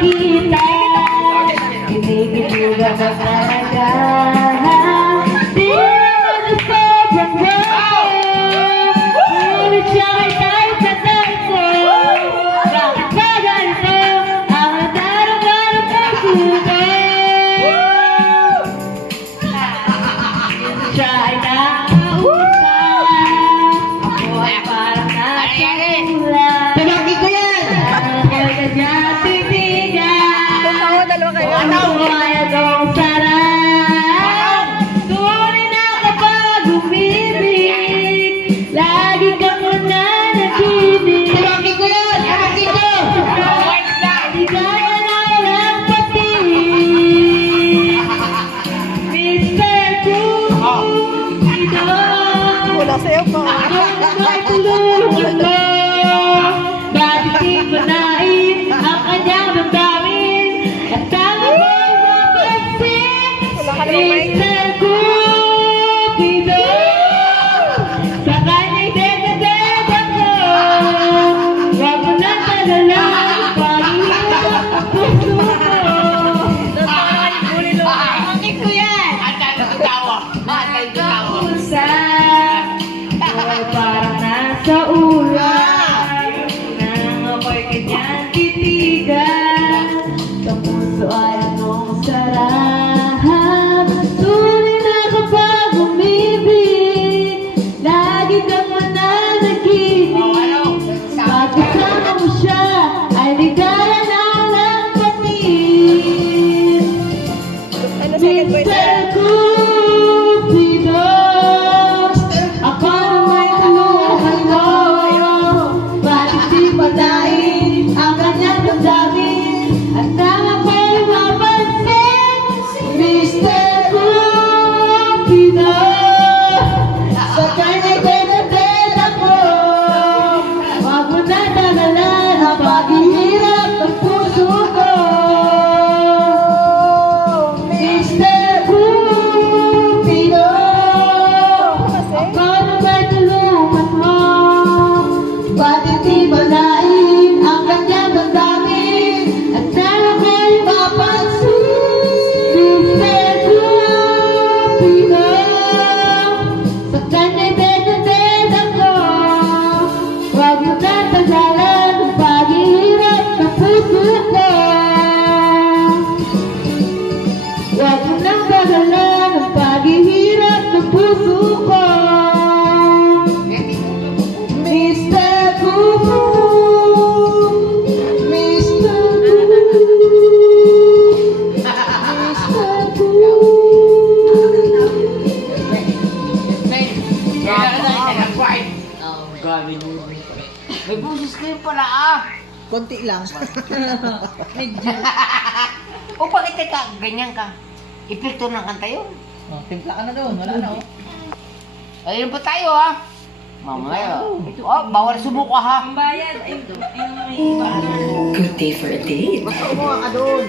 kita. Kinig-kinig ang talaga. Di na sobrang wow. Ngunit siya ay tayo sa tanso. Bakit ba ganito ang nadarama ng puso ko? Siya ay nauupa. Ako ay parang natulad. Pinakit ko yan! Kaya kanya titigan. Dalawa kayo. Ang mayagong sarap. Tunay na kapag umibig, lagi ka muna nakinig. Pinakit ko yan! Pinakit ko! Di kaya na walang patig. Mr. Cupido, Wala sa'yo pa. ako ay tulungan mo. Bakit di manain ang kanyang damdamin? At tama ko'y mapansin. Wala ka naman mic. Mr. Cupido, sa kanya'y dededed ako. Huwag mo na talalang pag-iwan ang puso ko. Bakit ko yan? Usap, ay parang nasa ulan. Nang ako'y kanyang titigan, sa puso ay anong sarap. Tunay na kapag umibig, lagi kang mananaginip. Pag kasama mo siya, ay ligaya na walang panig. Ano second point? Mr. Cupido, ako naman tulungan mo. Bakit di patayin ang kanyang damdamin? At tama ko'y mapansin. Mr. Cupido, sa kanya'y dededed ako. Huwag mo na dalalan ang paghihirap ng puso ko. Mr. Cupido, ako naman tulungan mo. Bakit di banain ang kanyang damdamin? At tama ko'y mapansin. Mr. Cupido, sa kanya'y dededed ako. Huwag mo na tagalan ang paghihirap ng puso ko. Huwag mo nang bagalan ang paghihirap ng puso ko. Mr. Cupido, Mr. May busis kayo pala ah! Konti lang. O bakit ka ganyan ka? Ipilto ng kanta yun. Oh, timpla ka na doon. Wala na oh. Ayun pa tayo ah! Mamaya. Oh, bawal sumuka ha! Good day for a date. Basta umuha ka doon.